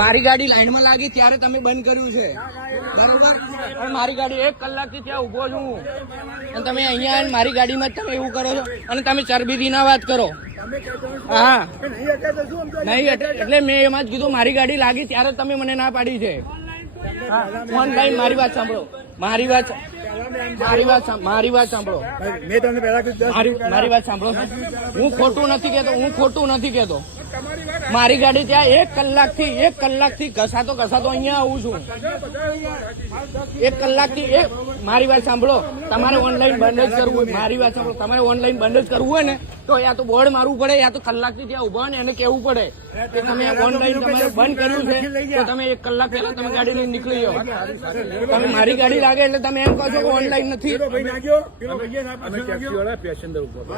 મારી ગાડી લાઈનમાં લાગી ત્યારે તમે બંધ કર્યું છે, બરોબર? અને મારી ગાડી 1 કલાકથી ત્યાં ઉભો છું અને તમે અહીંયા આવીને મારી ગાડીમાં જ તમે એવું કરો છો અને તમે ચરબીથી ના વાત કરો. હા, નહીં એટલે મેં એમાં જ કીધું મારી ગાડી લાગી ત્યારે તમે મને ના પાડી છે. ઓનલાઈન મારી વાત સાંભળો, મારી વાત સાંભળો, મારી વાત સાંભળો. હું ખોટું નથી કેતો. મારી ગાડી ત્યાં 1 કલાકથી ઘસાતો અહીંયા આવું છું. 1 કલાકથી મારી વાત સાંભળો. તમારે ઓનલાઈન બંધ જ કરવું હોય, મારી વાત સાંભળો, તમારે ઓનલાઈન બંધ જ કરવું હોય ને તો યા તો બોર્ડ મારવું પડે, યા તો કલાકથી ત્યાં ઉભા ને એને કેવું પડે કે તમે ઓનલાઈન તમારે બંધ કર્યું છે તો તમે 1 કલાક પહેલા તમે ગાડી લઈને નીકળી જાઓ. તમે મારી ગાડી લાગે એટલે તમે એમ કહો છો કે ઓનલાઈન નથી.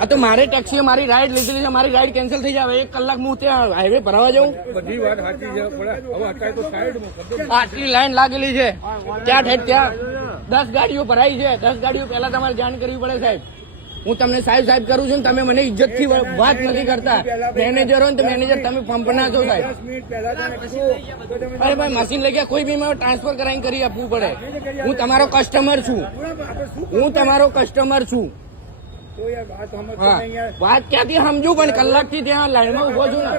આ તો મારે ટેક્સીએ મારી રાઈડ લીધેલી છે, મારી રાઈડ કેન્સલ થઈ જાય. 1 કલાક હું ત્યાં હાઈવે ભરાવા જાઉં. બધી વાત સાચી છે, આટલી લાઈન લાગેલી છે, ત્યાં 10 ગાડીઓ ભરાઈ છે. 10 ગાડીઓ પહેલા તમારે જાણ કરવી પડે સાહેબ. હું તમને સાહેબ કરું છું ને તમે મને ઇજ્જતથી વાત નથી કરતા. મેનેજર હોય ને તો મેનેજર તમે પંપના છો સાહેબ. અરે ભાઈ મશીન લઈ ગયા, કોઈ બી મારે ટ્રાન્સફર કરાવીને કરી આપવું પડે. હું તમારો કસ્ટમર છું. હા, વાત ક્યાંથી સમજુ પણ કલાકથી ત્યાં લાઈનમાં ઉભો છું ને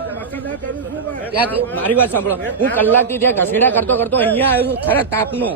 ત્યાંથી. મારી વાત સાંભળો, હું કલાકથી ત્યાં ઘસેડા કરતો અહીંયા આવ્યો છું ખરા તાપનો.